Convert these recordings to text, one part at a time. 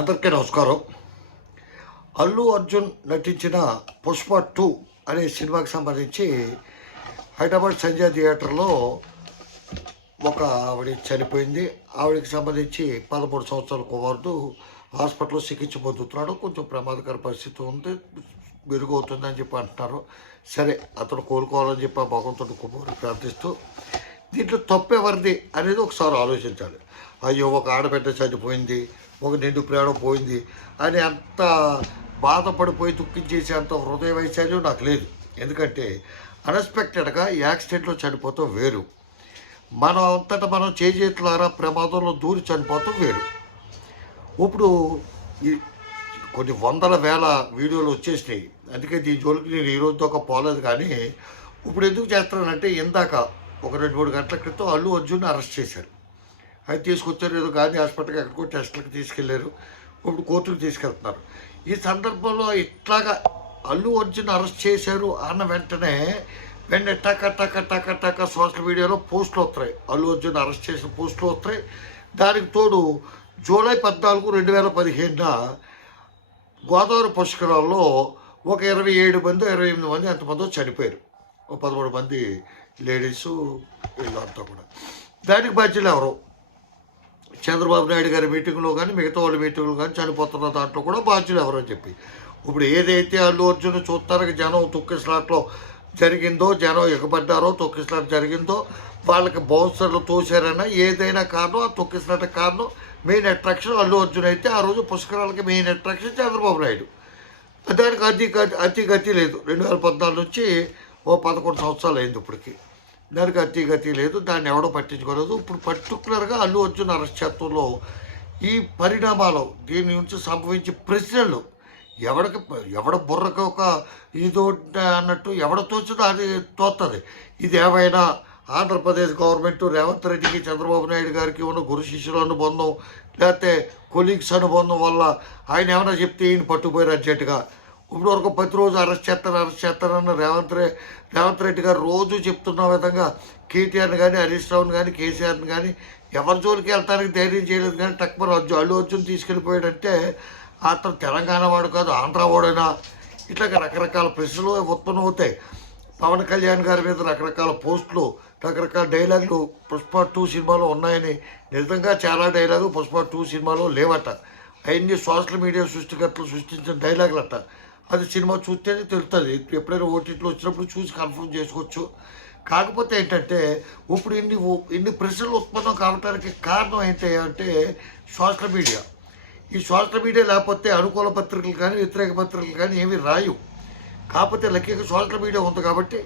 అందరికీ నమస్కారం. అల్లు అర్జున్ నటించిన పుష్ప టూ అనే సినిమాకి సంబంధించి హైదరాబాద్ సంజయ్ థియేటర్లో ఒక ఆవిడ చనిపోయింది. ఆవిడకి సంబంధించి పదమూడు సంవత్సరాల కుమారుడు హాస్పిటల్లో చికిత్స పొందుతున్నాడు. కొంచెం ప్రమాదకర పరిస్థితి ఉంది. మెరుగవుతుందని చెప్పి అంటున్నారు. సరే అతను కోలుకోవాలని చెప్పి ఆ భగవంతుడు కుమారుడు ప్రార్థిస్తూ దీంట్లో తప్పెవరిది అనేది ఒకసారి ఆలోచించాలి. అయ్యో ఒక ఆడబిడ్డ చనిపోయింది ఒక నిండు ప్రాణం పోయింది అని అంత బాధపడిపోయి దుఃఖించేసే అంత హృదయ వైశాల్యం నాకు లేదు. ఎందుకంటే అన్ఎక్స్పెక్టెడ్గా యాక్సిడెంట్లో చనిపోతాం వేరు. మనం అంతటా మనం చేజేతులారా ప్రమాదంలో దూరి చనిపోతాం వేరు. ఇప్పుడు ఈ కొన్ని వందల వేల వీడియోలు వచ్చేసినాయి. అందుకే దీని జోలికి నేను ఈ రోజు దాకా పోలేదు కానీ ఇప్పుడు ఎందుకు చేస్తున్నానంటే ఇందాక ఒక రెండు మూడు గంటల క్రితం అల్లు అర్జున్ అరెస్ట్ చేశారు. అది తీసుకొచ్చారు. ఏదో గాంధీ హాస్పిటల్కి ఎక్కడికో టెస్టులకు తీసుకెళ్ళారు. ఇప్పుడు కోర్టుకు తీసుకెళ్తున్నారు. ఈ సందర్భంలో ఇట్లాగా అల్లు అర్జున్ అరెస్ట్ చేశారు అన్న వెంటనే వెంటనే టక టక టక టక సోషల్ మీడియాలో పోస్టులు వస్తాయి అల్లు అర్జున్ అరెస్ట్ చేసిన పోస్టులు వస్తాయి దానికి తోడు జూలై పద్నాలుగు రెండు వేల పదిహేనున గోదావరి పుష్కరాల్లో ఒక ఇరవై ఏడు మంది ఇరవై ఎనిమిది మంది ఎంతమందో చనిపోయారు. ఒక పదమూడు మంది లేడీసు వీళ్ళంతా కూడా. దానికి బాధ్యులు ఎవరు? చంద్రబాబు నాయుడు గారి మీటింగ్లో కానీ మిగతా వాళ్ళ మీటింగ్లో కానీ చనిపోతున్న దాంట్లో కూడా బాధ్యులు ఎవరని చెప్పి. ఇప్పుడు ఏదైతే అల్లు అర్జున్ చూస్తానికి జనం తొక్కిసలాట్లో జరిగిందో జనం ఎగబడ్డారో తొక్కిసలాట జరిగిందో వాళ్ళకి బౌన్సర్లు తోసారన్నా ఏదైనా కారణం ఆ తొక్కిసలాట కారణం మెయిన్ అట్రాక్షన్ అల్లు అర్జున్ అయితే ఆ రోజు పుష్కరాలకి మెయిన్ అట్రాక్షన్ చంద్రబాబు నాయుడు. దానికి అతి గతి అతి గతి లేదు. రెండు వేల పద్నాలుగు నుంచి ఓ పదకొండు సంవత్సరాలు అయింది ఇప్పటికి. దానికి అతి గతి లేదు దాన్ని ఎవడో పట్టించుకోలేదు. ఇప్పుడు పర్టికులర్గా అల్లు అర్జున్ అరెస్టత్వంలో ఈ పరిణామాలు దీని నుంచి సంభవించే ప్రశ్నలు ఎవడికి ఎవడ బుర్రకు ఒక ఇదో అన్నట్టు ఎవడ తోచిందో అది తోస్తుంది ఇది ఏమైనా ఆంధ్రప్రదేశ్ గవర్నమెంట్ రేవంత్ రెడ్డికి చంద్రబాబు నాయుడు గారికి ఉన్న గురు శిష్యుల అనుబంధం లేకపోతే కొలీగ్స్ అనుబంధం వల్ల ఆయన ఏమైనా చెప్తే ఈయన పట్టుకుపోయారు అర్జెంటుగా? ఇప్పుడు వరకు ప్రతిరోజు అరెస్ట్ చేస్తారు అరెస్ట్ చేస్తానన్న రేవంత్ రెడ్డి రేవంత్ రెడ్డి గారు రోజు చెప్తున్న విధంగా కేటీఆర్ని కానీ హరీష్ రావుని కానీ కేసీఆర్ని కానీ ఎవరి జోలికి వెళ్తానికి ధైర్యం చేయలేదు కానీ టక్మర్ అర్జు అల్లు అర్జున్ తీసుకెళ్ళిపోయాడంటే అతను తెలంగాణ వాడు కాదు ఆంధ్ర వాడైనా. ఇట్లా రకరకాల ప్రశ్నలు ఉత్పన్నం అవుతాయి. పవన్ కళ్యాణ్ గారి మీద రకరకాల పోస్టులు రకరకాల డైలాగులు పుష్ప టూ సినిమాలో ఉన్నాయని నిజంగా చాలా డైలాగు పుష్ప టూ సినిమాలో లేవట. అవన్నీ సోషల్ మీడియా సృష్టికర్తలు సృష్టించిన డైలాగులట. అది సినిమా చూస్తేనే తెలుస్తుంది ఎప్పుడైనా ఓటీటీలో వచ్చినప్పుడు చూసి కన్ఫర్మ్ చేసుకోవచ్చు. కాకపోతే ఏంటంటే ఇప్పుడు ఇన్ని ఇన్ని ప్రశ్నలు ఉత్పన్నం కావడానికి కారణం ఏంటి అంటే సోషల్ మీడియా. ఈ సోషల్ మీడియా లేకపోతే అనుకూల పత్రికలు కానీ వ్యతిరేక పత్రికలు కానీ ఏమీ రాయు కాకపోతే లక్కీగా సోషల్ మీడియా ఉంది కాబట్టి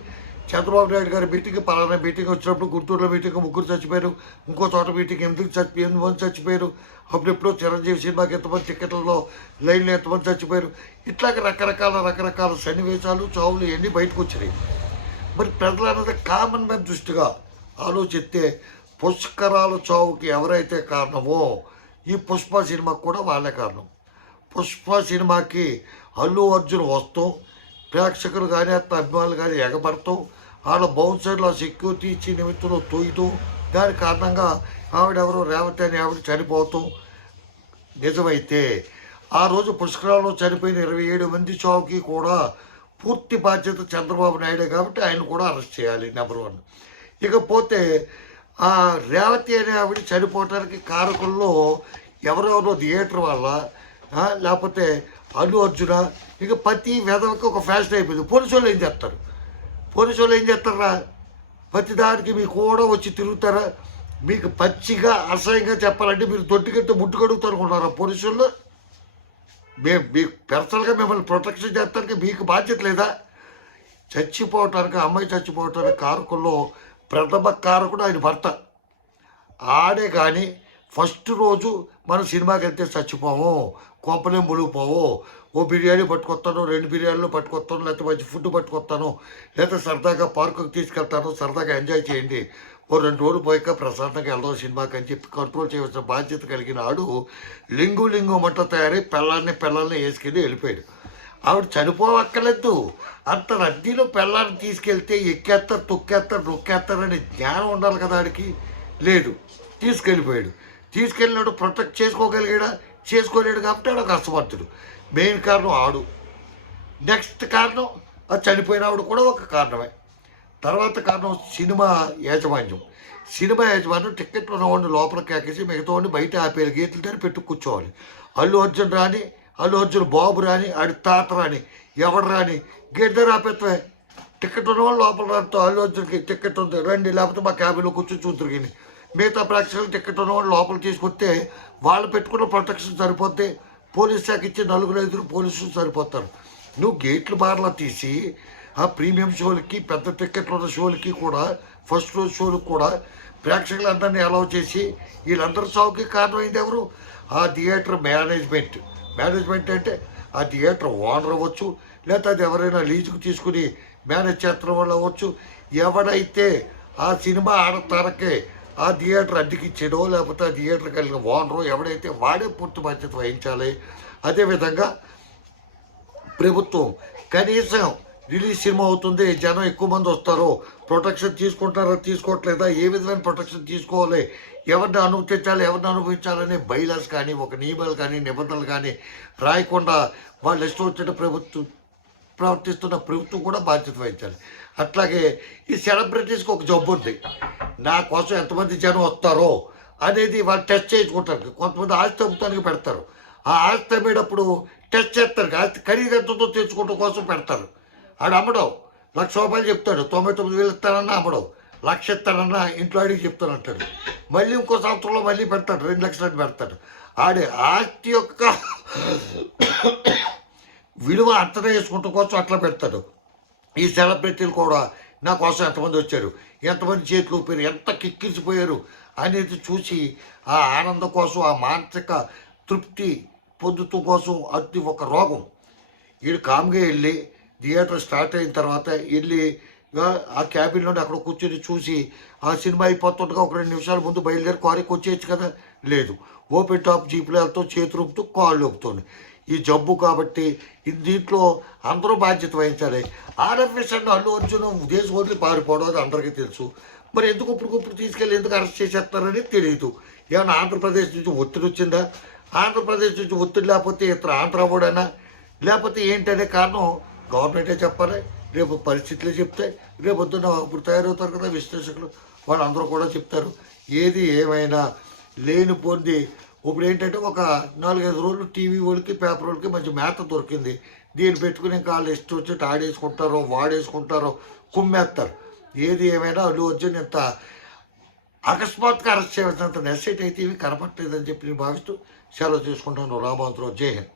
చంద్రబాబు నాయుడు గారి మీటింగ్ పలానా మీటింగ్ వచ్చినప్పుడు గుంటూరులో మీటింగ్ ముగ్గురు చచ్చిపోయారు. ఇంకో చోట మీటింగ్ ఎందుకు చచ్చిపోయి ఎనిమిది మంది చచ్చిపోయారు? అప్పుడెప్పుడో చిరంజీవి సినిమాకి ఎంతమంది టికెట్లలో లైన్లో ఎంతమంది చచ్చిపోయారు? ఇట్లాగ రకరకాల రకరకాల సన్నివేశాలు చావులు ఇవన్నీ బయటకు వచ్చినాయి. మరి ప్రజలు అన్నది కామన్ మ్యాన్ దృష్టిగా ఆలోచిస్తే పుష్కరాల చావుకి ఎవరైతే కారణమో ఈ పుష్ప సినిమాకి కూడా వాళ్ళే కారణం. పుష్ప సినిమాకి అల్లు అర్జున్ వస్తూ. ప్రేక్షకులు కానీ అతని అభిమానులు కానీ ఎగబడతూ వాళ్ళ బౌన్సర్లు సెక్యూరిటీ ఇచ్చి నిమిత్తంలో తోయటం దాని కారణంగా ఆవిడెవరో రేవతి అని ఆవిడ చనిపోతాం నిజమైతే ఆ రోజు పుష్కరాల్లో చనిపోయిన ఇరవై ఏడు మంది చావుకి కూడా పూర్తి బాధ్యత చంద్రబాబు నాయుడే కాబట్టి ఆయన కూడా అరెస్ట్ చేయాలి నెంబర్ వన్. ఇకపోతే ఆ రేవతి అనే ఆవిడ చనిపోవటానికి కారకుల్లో ఎవరెవరో థియేటర్ వల్ల లేకపోతే అల్లు అర్జున ఇక ప్రతి వెధవకి ఒక ఫ్యాషన్ అయిపోయింది. పోలీసు వాళ్ళు ఏం చేస్తారు? పోలీసు వాళ్ళు ఏం చేస్తారా? ప్రతి దానికి మీకు కూడా వచ్చి తిరుగుతారా? మీకు పచ్చిగా అసహ్యంగా చెప్పాలంటే మీరు దొడ్డికెట్టు ముట్టు కడుగుతారు అనుకుంటారా పోలీసుల్లో మేము మీకు పెర్సనల్గా మిమ్మల్ని ప్రొటెక్షన్ చేస్తానికి మీకు బాధ్యత లేదా? చచ్చిపోవటానికి అమ్మాయి చచ్చిపోవటానికి కారకుల్లో ప్రథమ కారకుడు ఆయన భర్త. ఆడే కానీ ఫస్ట్ రోజు మనం సినిమాకి వెళ్తే చచ్చిపోము కొంపలేం మునిగిపోవు. ఓ బిర్యానీ పట్టుకొస్తాను రెండు బిర్యానీలు పట్టుకొస్తాను లేకపోతే మంచి ఫుడ్ పట్టుకొస్తాను లేకపోతే సరదాగా పార్కుకి తీసుకెళ్తాను సరదాగా ఎంజాయ్ చేయండి. ఓ రెండు రోజులు పోయాక ప్రశాంతంగా వెళ్దాం సినిమాకి అని చెప్పి కంట్రోల్ చేయవలసిన బాధ్యత కలిగిన ఆడు లింగు లింగు మంట తయారై పిల్లల్ని పిల్లల్ని వేసుకెళ్ళి వెళ్ళిపోయాడు. ఆవిడ చనిపోవక్కర్లేదు. అంత రద్దీలో పిల్లల్ని తీసుకెళ్తే ఎక్కేస్తారు తొక్కేస్తారు నొక్కేస్తారని జ్ఞానం ఉండాలి కదా ఆడికి. లేదు తీసుకెళ్ళిపోయాడు. తీసుకెళ్ళినాడు ప్రొటెక్ట్ చేసుకోగలిగాడా? చేసుకోలేడు కాబట్టి ఆడు ఒక అసమర్థుడు మెయిన్ కారణం ఆడు. నెక్స్ట్ కారణం ఆ చనిపోయినవాడు కూడా ఒక కారణమే. తర్వాత కారణం సినిమా యాజమాన్యం. సినిమా యాజమాన్యం టికెట్ ఉన్నవాడిని లోపల కేకేసి మిగతావాడిని బయట ఆపేయాలి గీతలు దగ్గర పెట్టు కూర్చోవాలి. అల్లు అర్జున్ రాని అల్లు అర్జున్ బాబు రాని ఆడి తాత రాని ఎవడు రాని గేట్ దగ్గర టికెట్ ఉన్నవాళ్ళు లోపల రాతో అల్లు అర్జున్కి టికెట్ ఉంది. రండి లేకపోతే మా క్యాబిన్లో కూర్చొని చూద్దరికిని మిగతా ప్రేక్షకులు టికెట్ ఉన్నవాళ్ళు లోపల తీసుకొస్తే వాళ్ళు పెట్టుకున్న ప్రొటెక్షన్ సరిపోతే పోలీస్ శాఖ ఇచ్చే నలుగురు ఐదుగురు పోలీసులు సరిపోతారు. నువ్వు గేట్లు బార్లా తీసి ఆ ప్రీమియం షోలకి పెద్ద టికెట్లు ఉన్న షోలకి కూడా ఫస్ట్ రోజు షోలకు కూడా ప్రేక్షకులందరినీ అలౌ చేసి వీళ్ళందరూ సాగుకి కారణమైంది ఎవరు? ఆ థియేటర్ మేనేజ్మెంట్. మేనేజ్మెంట్ అంటే ఆ థియేటర్ ఓనర్ అవ్వచ్చు లేకపోతే అది ఎవరైనా లీజుకు తీసుకుని మేనేజ్ చేస్తున్న వాళ్ళు అవ్వచ్చు. ఎవడైతే ఆ సినిమా ఆడతారకే ఆ థియేటర్ అద్దెకిచ్చాడో లేకపోతే ఆ థియేటర్ కలిగిన ఓనరు ఎవడైతే వాడే పూర్తి బాధ్యత వహించాలి. అదేవిధంగా ప్రభుత్వం కనీసం రిలీజ్ సినిమా అవుతుంది జనం ఎక్కువ మంది వస్తారు. ప్రొటెక్షన్ తీసుకుంటారా తీసుకోవట్లేదా ఏ విధమైన ప్రొటెక్షన్ తీసుకోవాలి ఎవరిని అనుమతించాలి ఎవరిని అనుభవించాలని బైలాస్ కానీ ఒక నియమాలు కానీ నిబంధనలు కానీ రాయకుండా వాళ్ళు ఇష్టం వచ్చిన ప్రభుత్వం ప్రవర్తిస్తున్న ప్రభుత్వం కూడా బాధ్యత వహించాలి. అట్లాగే ఈ సెలబ్రిటీస్కి ఒక జబ్బు ఉంది. నా కోసం ఎంతమంది జనం వస్తారో అనేది వాళ్ళు టెస్ట్ చేసుకుంటారు కొంతమంది ఆస్తి అమ్ముతానికి పెడతారు. ఆ ఆస్తి అమ్మేటప్పుడు టెస్ట్ చేస్తారు. ఆస్తి ఖరీదు ఎంతతో తెచ్చుకోవడం కోసం పెడతారు. ఆడు అమ్మడం. లక్ష రూపాయలు చెప్తాడు. తొంభై తొమ్మిది వేలు ఇస్తానన్నా అమ్మడం. లక్ష ఇస్తానన్నా ఇంట్లో అడిగి చెప్తానంటాడు మళ్ళీ ఇంకో సంవత్సరంలో మళ్ళీ పెడతాడు. రెండు లక్షలు పెడతాడు. ఆడి ఆస్తి యొక్క విలువ అర్థం వేసుకుంటూ కోసం అట్లా పెడతాడు. ఈ సెలబ్రిటీలు కూడా నా కోసం ఎంతమంది వచ్చారు? ఎంతమంది చేతులు ఊపారు ఎంత కిక్కిరిసిపోయారు? అనేది చూసి ఆ ఆనందం కోసం ఆ మానసిక తృప్తి పొందుతూ కోసం అది ఒక రోగం. వీడు కామ్గా వెళ్ళి థియేటర్ స్టార్ట్ అయిన తర్వాత వెళ్ళి ఆ, ఆ క్యాబిన్లో అక్కడ కూర్చొని చూసి ఆ సినిమా అయిపోతుండగా ఒక రెండు నిమిషాల ముందు బయలుదేరి కారుకి వచ్చేయచ్చు కదా? లేదు. ఓపెన్ టాప్ జీపులు వెళ్తూ చేతులు ఊపుతూ కాళ్ళు ఊపుతుంది ఈ జబ్బు కాబట్టి దీంట్లో అందరూ బాధ్యత వహించాలి. ఆర్ఎఫ్ఎస్ అండ్ అల్లు అర్జున్ దేశం వదిలి పారిపోవడం అది అందరికీ తెలుసు. మరి ఎందుకు ఇప్పుడు తీసుకెళ్ళి ఎందుకు అరెస్ట్ చేసేస్తారని తెలియదు. ఏమైనా ఆంధ్రప్రదేశ్ నుంచి ఒత్తిడి వచ్చిందా? ఆంధ్రప్రదేశ్ నుంచి ఒత్తిడి లేకపోతే ఇతర ఆంధ్ర కూడా లేకపోతే ఏంటనే కారణం గవర్నమెంటే చెప్పాలి. రేపు పరిస్థితులే చెప్తాయి రేపు పొద్దున్న ఇప్పుడు తయారవుతారు కదా విశ్లేషకులు. వాళ్ళందరూ కూడా చెప్తారు. ఏది ఏమైనా లేని పొంది ఇప్పుడు ఏంటంటే ఒక నాలుగైదు రోజులు టీవీ వాళ్ళకి పేపర్ వాళ్ళకి మంచి మేత దొరికింది. దీన్ని పెట్టుకుని ఇంకా వాళ్ళు ఇష్టం వచ్చి ఆడేసుకుంటారో వాడేసుకుంటారో కుమ్మేస్తారు. ఏది ఏమైనా అల్లు అర్జున్ ఇంత అకస్మాత్తుగా అరెస్ట్ చేయాల్సినంత నెసెట్ అయితే ఇవి కనపట్లేదని చెప్పి నేను భావిస్తూ సెలవు తీసుకుంటాను రామాంతరావు జై హింద్.